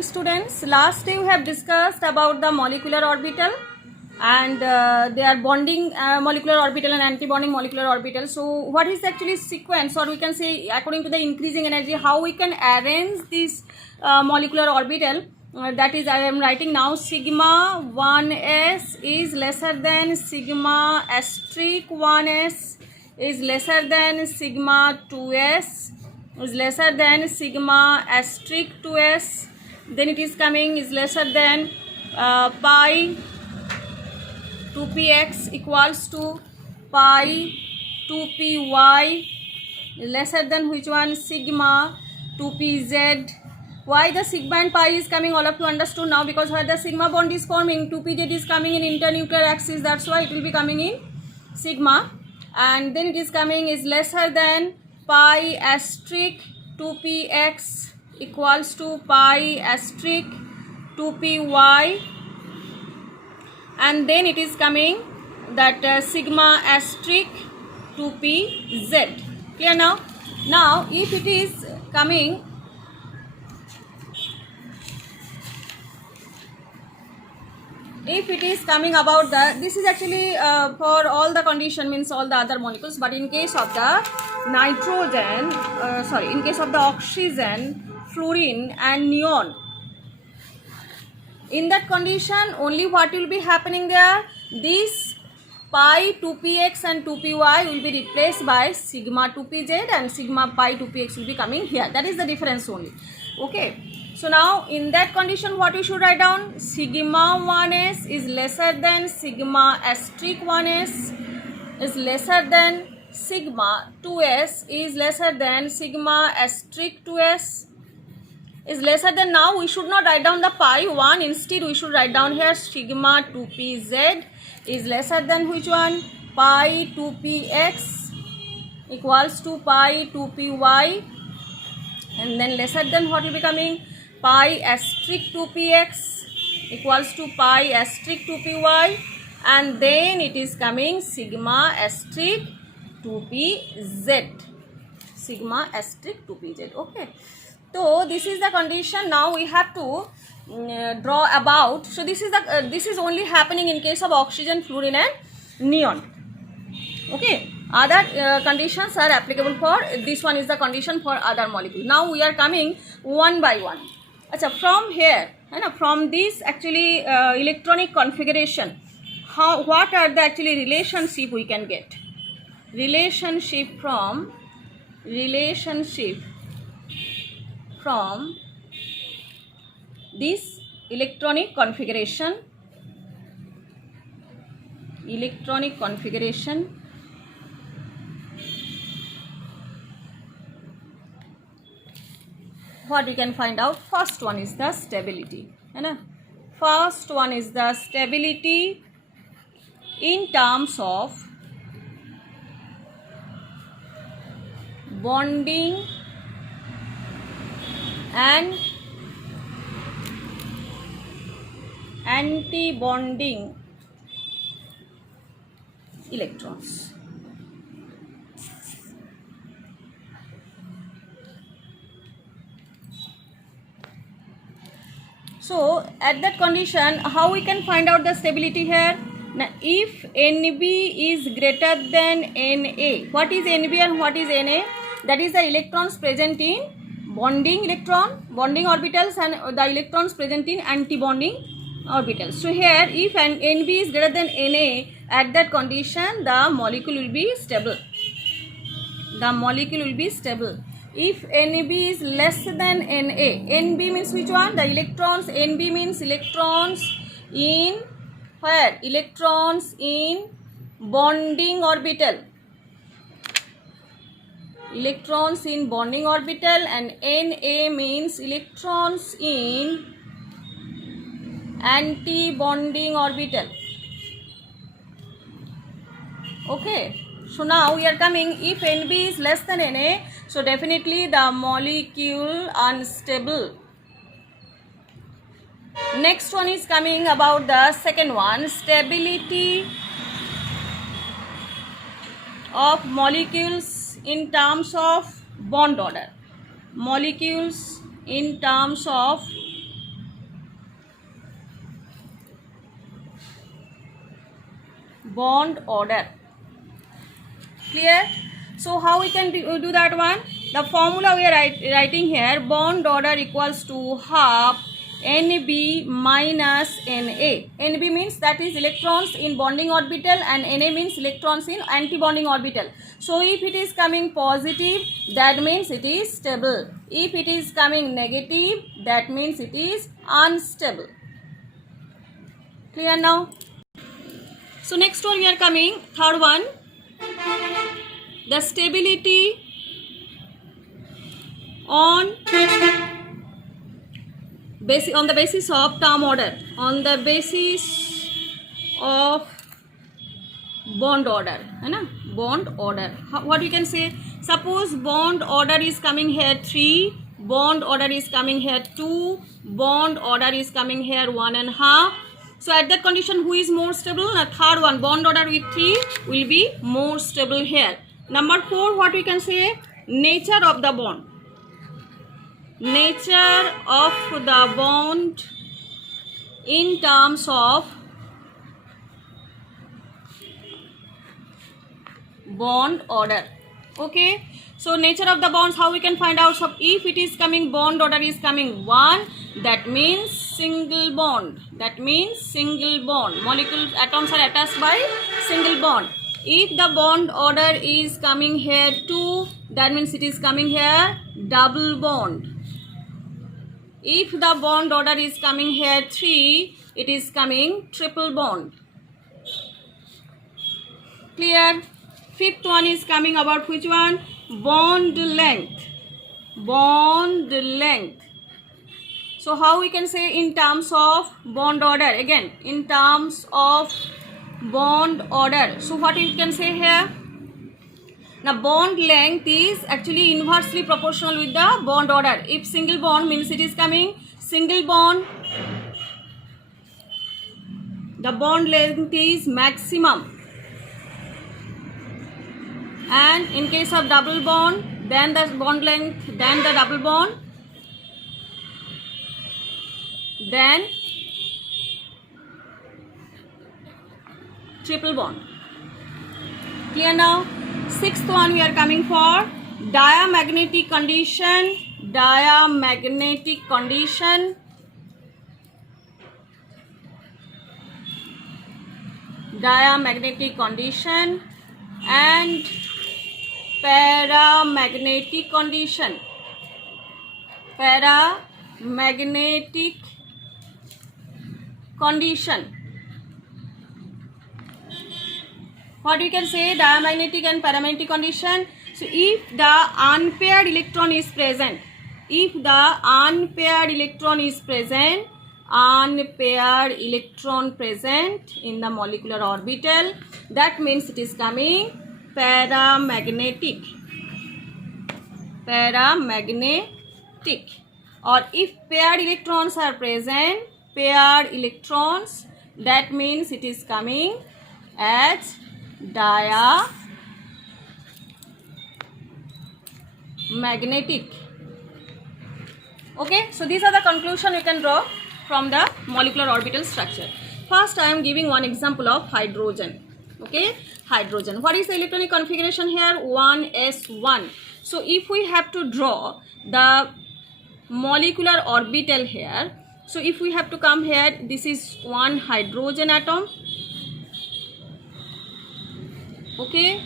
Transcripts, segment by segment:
Students, last day we have discussed about the molecular orbital and their bonding molecular orbital and anti-bonding molecular orbital. So what is actually sequence, or we can say according to the increasing energy, how we can arrange this molecular orbital. That is, I am writing now, sigma 1s is lesser than sigma asterisk 1s is lesser than sigma 2s is lesser than sigma asterisk 2s. Then it is coming is lesser than pi 2px equals to pi 2py lesser than which one? Sigma 2pz. Why the sigma and pi is coming, all of you understood now, because where the sigma bond is forming, 2pz is coming in internuclear axis, that's why it will be coming in sigma. And then it is coming is lesser than pi asterisk 2px equals to pi asterisk 2py, and then it is coming that sigma asterisk 2pz. Clear now? Now if it is coming, about the, this is actually for all the condition, means all the other molecules, but in case of the nitrogen, in case of the oxygen, fluorine and neon, in that condition only what will be happening there, this pi 2px and 2py will be replaced by sigma 2pz, and sigma pi 2px will be coming here. That is the difference only. Okay, so now in that condition what we should write down? Sigma 1s is lesser than sigma asterisk 1s is lesser than sigma 2s is lesser than sigma asterisk 2s is lesser than. Now we should not write down the pi 1, instead we should write down here sigma 2pz is lesser than which one? Pi 2px equals to pi 2py, and then lesser than what will be coming? Pi asterisk 2px equals to pi asterisk 2py, and then it is coming sigma asterisk 2pz, sigma asterisk 2pz. Okay, so this is the condition. Now we have to draw about. So this is the this is only happening in case of oxygen, fluorine and neon. Okay, other conditions are applicable for, this one is the condition for other molecules. Now we are coming one by one. Acha, from here, from this actually electronic configuration, what are the actually relationship we can get? Relationship from this electronic configuration, what we can find out? First one is the stability, first one is the stability in terms of bonding and anti-bonding electrons. So at that condition, how we can find out the stability here? Now if Nb is greater than Na, what is Nb and what is Na? That is the electrons present in bonding orbitals, and the electrons present in anti-bonding orbitals. So here if Nb is greater than Na, at that condition the molecule will be stable. If Nb is less than Na, Nb means which one? The electrons. Nb means electrons in where? Electrons in bonding orbital. Electrons in bonding orbital, and Na means electrons in anti-bonding orbital. Okay, so now we are coming, if Nb is less than Na, so definitely the molecule unstable. Next one is coming about the second one, stability of molecules in terms of bond order. Molecules in terms of bond order. Clear? So how we can do that one? The formula we are writing here, bond order equals to half Nb minus Na. Nb means that is electrons in bonding orbital and Na means electrons in anti-bonding orbital. So if it is coming positive, that means it is stable. If it is coming negative, that means it is unstable. Clear now? So next one we are coming, third one, the stability on the basis of term order, on the basis of bond order, है ना, bond order. What you can say? Suppose bond order is coming here 3, bond order is coming here 2, bond order is coming here 1.5. So at that condition, who is more stable? The third one, bond order with 3 will be more stable here. Number 4, what we can say? Nature of the bond. Nature of the bond in terms of bond order. Okay, so nature of the bonds, how we can find out? So if it is coming, bond order is coming 1, that means single bond. That means single bond. Molecules, atoms are attached by single bond. If the bond order is coming here 2, that means it is coming here double bond. If the bond order is coming here 3, it is coming triple bond. Clear? Fifth one is coming about which one? Bond length. Bond length. So how we can say in terms of bond order? Again, in terms of bond order. So what you can say here? Now bond length is actually inversely proportional with the bond order. If single bond means it is coming single bond, the bond length is maximum. And in case of double bond, then the bond length, then the double bond, then triple bond. Clear now? Sixth one we are coming for diamagnetic condition. Diamagnetic condition. Diamagnetic condition and paramagnetic condition. Paramagnetic condition. What you can say? Diamagnetic and paramagnetic condition. So if the unpaired electron is present, if the unpaired electron is present, unpaired electron present in the molecular orbital, that means it is coming paramagnetic. Paramagnetic. Or if paired electrons are present, paired electrons, that means it is coming as diamagnetic. Okay, so these are the conclusion you can draw from the molecular orbital structure. First, I am giving one example of hydrogen. Okay, hydrogen. What is the electronic configuration here? 1s1. So if we have to draw the molecular orbital here, so if we have to come here, this is one hydrogen atom. Okay,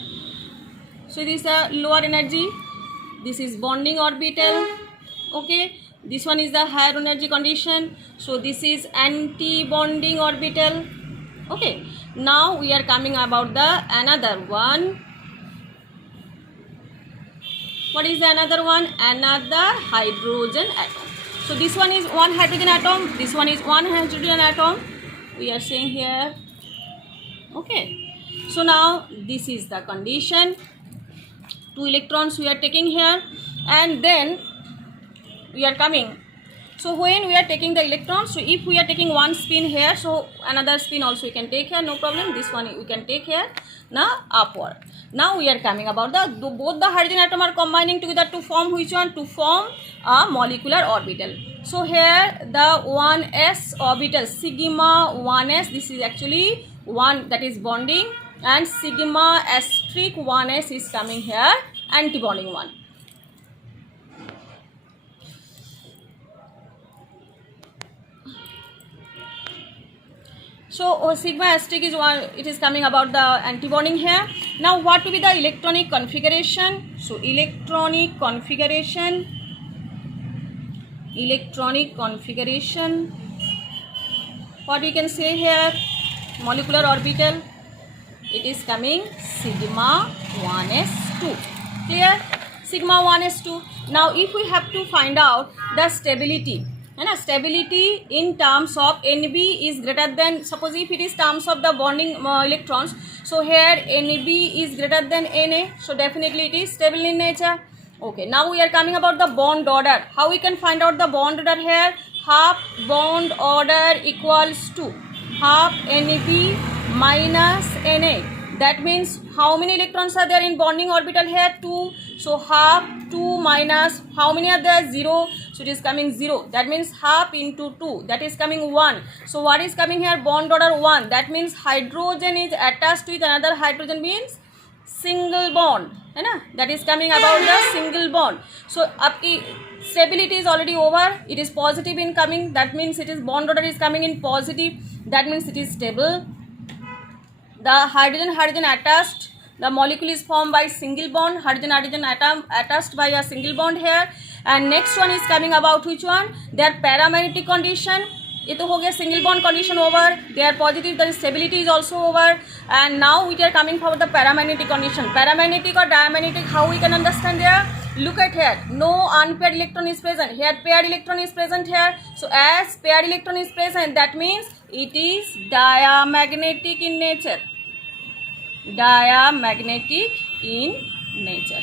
so this is the lower energy, this is bonding orbital. Okay, this one is the higher energy condition, so this is anti-bonding orbital. Okay, now we are coming about the another one. What is the another one? Another hydrogen atom. So this one is one hydrogen atom, this one is one hydrogen atom, we are saying here. Okay, so now this is the condition. 2 electrons we are taking here, and then we are coming. So when we are taking the electrons, so if we are taking one spin here, so another spin also we can take here, no problem. This one we can take here, now upward. Now we are coming about both the hydrogen atom are combining together to form which one? To form a molecular orbital. So here the 1s orbital, sigma 1s, this is actually 1, that is bonding, and sigma asterisk 1s is coming here, antibonding one. So sigma asterisk is 1, it is coming about the antibonding here. Now what will be the electronic configuration? So electronic configuration, what we can say here, molecular orbital, it is coming sigma 1s2. Clear? Sigma 1s2. Now if we have to find out the stability, stability in terms of Nb is greater than, suppose if it is terms of the bonding electrons, so here Nb is greater than Na, so definitely it is stable in nature. Okay, now we are coming about the bond order. How we can find out the bond order here? Half bond order equals to half Nb minus Na. That means how many electrons are there in bonding orbital here? 2. So half 2 minus how many are there? 0. So it is coming 0. That means half into 2. That is coming 1. So what is coming here? Bond order 1. That means hydrogen is attached with another hydrogen, means single bond. That is coming about the single bond. So आपकी stability is already over. It is positive in coming. That means it is bond order is coming in positive. That means it is stable. The hydrogen attached, the molecule is formed by single bond, hydrogen atom attached by a single bond here. And next one is coming about which one? Their paramagnetic condition. ये तो हो गया single bond condition over. They are positive, the stability is also over. And now we are coming for the paramagnetic condition. Paramagnetic or diamagnetic, how we can understand there? Look at here, no unpaired electron is present. Here paired electron is present here. So as paired electron is present, that means it is diamagnetic in nature. Diamagnetic in nature.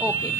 Okay.